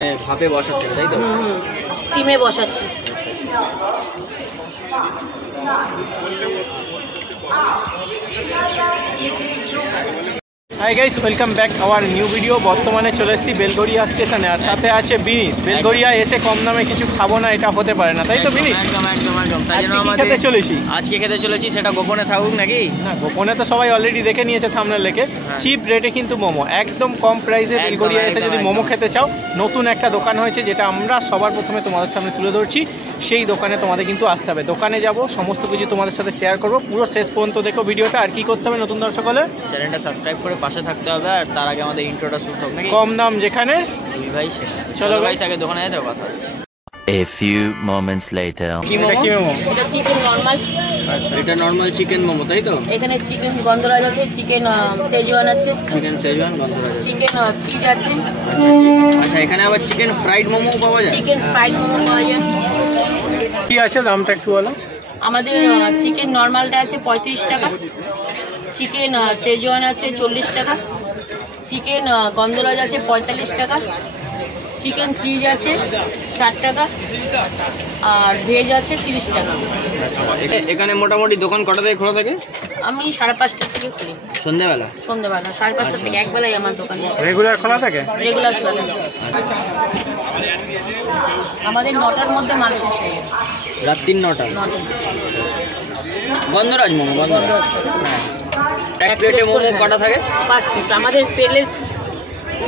ভাপে বসাচ্ছে তাই তো? স্টিমে বসাচ্ছি। Hi guys, welcome back our new video. বর্তমানে চলে এসেছি বেলগড়িয়া স্টেশনে, আর সাথে আছে বিনীত। বেলগড়িয়া এসে কম দামে কিছু খাবো না, এটা হতে পারে না, তাই তো বিনীত? একদম একদম একদম। তাই জন্য আজকে খেতে চলেছি। আজকে খেতে চলেছি, সেটা গোপনে থাকুক নাকি? না, গোপনে তো সবাই অলরেডি দেখে নিয়েছে থাম্বনেল লেখে। চিপ রেটে কিন্তু মোমো, একদম কম প্রাইসে। বেলগড়িয়া এসে যদি মোমো খেতে চাও, নতুন একটা দোকান হয়েছে যেটা আমরা সবার প্রথমে তোমাদের সামনে তুলে ধরছি। সেই দোকানে তোমাদের কিন্তু আসতে হবে। দোকানে যাব, সমস্ত কিছু তোমাদের সাথে শেয়ার করবো। পুরো শেষ পর্যন্ত দেখো ভিডিওটা। আর কি করতে হবে নতুন দর্শক হলে? চ্যানেলটা সাবস্ক্রাইব করে পাশে থাকতে হবে। আর তার আগে আমাদের ইন্ট্রোটা শুরু হোক নাকি? কম দাম যেখানে দুই ভাই চলো ভাই, আগে দোকানে যেতে কথা হচ্ছে। A few moments later. কি এটা কি মোমো? এটা চিকেন নরমাল। আচ্ছা, এটা নরমাল চিকেন মোমো তাই তো? এখানে চিকেন গন্ধরাজ আছে, চিকেন সেজওয়ান আছে, চিকেন সেজওয়ান গন্ধরাজ, চিকেন চিজ আছে। আচ্ছা, এখানে আবার চিকেন ফ্রাইড মোমো পাওয়া যায়? চিকেন ফ্রাইড মোমো পাওয়া যায়। কি আছে দামটা একটু বলো। আমাদের চিকেন নরমালটা আছে 35 টাকা, চিকেন সেজওয়ান আছে 40 টাকা, চিকেন গন্ধরাজ আছে 45 টাকা, চিকেন চিজ আছে 60 টাকা, আর ভেজ আছে 30 টাকা। আচ্ছা, এখানে মোটামুটি দোকান কটা থেকে খোলা থাকে? আমি 5:30 থেকে খুলি, সন্ধ্যেবেলা। সন্ধ্যাবেলা 5:30 থেকে একবেলাই আমার দোকান রেগুলার খোলা থাকে? রেগুলার খোলা থাকে। আমাদের 9টার মধ্যে মাল শেষ হয়ে যায়। রাত্রি 9টা? 9টা। গন্ধরাজ মোমো, গন্ধরাজ। এক প্লেটে মোমো কটা থাকে? 5 পিস। আমাদের প্লেট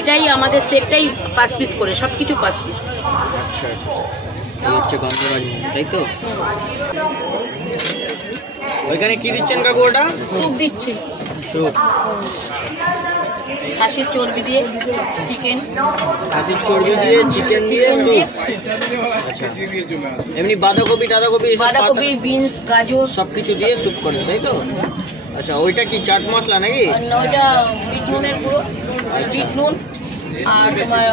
এটাই, আমাদের সেটটাই 5 পিস করে, সব কিছু 5 পিস। আচ্ছা আচ্ছা, এই হচ্ছে গন্ধরাজ মোমো তাই তো? ওইখানে কি দিচ্ছেন কাকু? ওটা স্যুপ দিচ্ছি, স্যুপ। খাসির চর্বি দিয়ে চিকেন, খাসির চর্বি দিয়ে চিকেন দিয়ে স্যুপ। আচ্ছা, এমনি বাঁধাকপি টাধাকপি এসব বাঁধাকপি, বিনস, গাজর সব কিছু দিয়ে স্যুপ করেন তাই তো? আচ্ছা, ওইটা কি চাট মশলা নাকি? আর ওইটা বিট নুনের গুঁড়ো, বিট নুন আর তোমার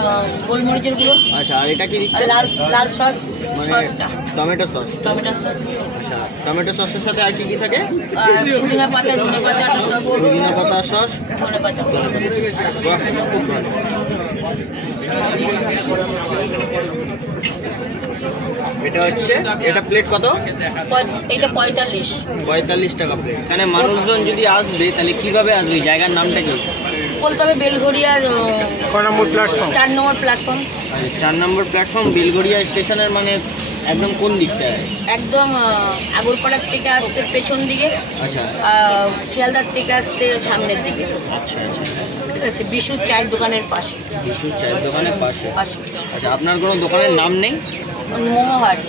গোলমরিচের গুঁড়ো। আচ্ছা, আর এটা কি আর দিচ্ছেন? লাল সস, মানে সসটা টমেটো সস? Tomato sauce. আচ্ছা, টমেটো সসের সাথে আর কি কি থাকে? আর পুদিনা পাতা, ধনে পাতা সস, পুদিনা পাতা সস, ধনে পাতা। বাহ, খুব ভালো। এটা হচ্ছে, এটা প্লেট কত? এটা 45। 45 টাকা প্লেট। এখানে মানুষজন যদি আসবে তাহলে কিভাবে আসবে? জায়গার নামটা কি? বলতে হবে বেলঘড়িয়া কত নম্বর প্ল্যাটফর্ম? 4 নম্বর প্ল্যাটফর্ম। 4 নম্বর প্ল্যাটফর্ম, বেলগড়িয়া স্টেশনের মানে একদম কোন দিকটায়? একদম আগরপাড়ার থেকে আসতে পেছন দিকে, আচ্ছা শিয়ালদার থেকে আসতে সামনের দিকে। আচ্ছা আচ্ছা, ঠিক আছে, বিশুর চায়ের দোকানের পাশে। বিশুর চায়ের দোকানের পাশে। পাশে আচ্ছা, আপনার কোনো দোকানের নাম নেই? মোমো হাট।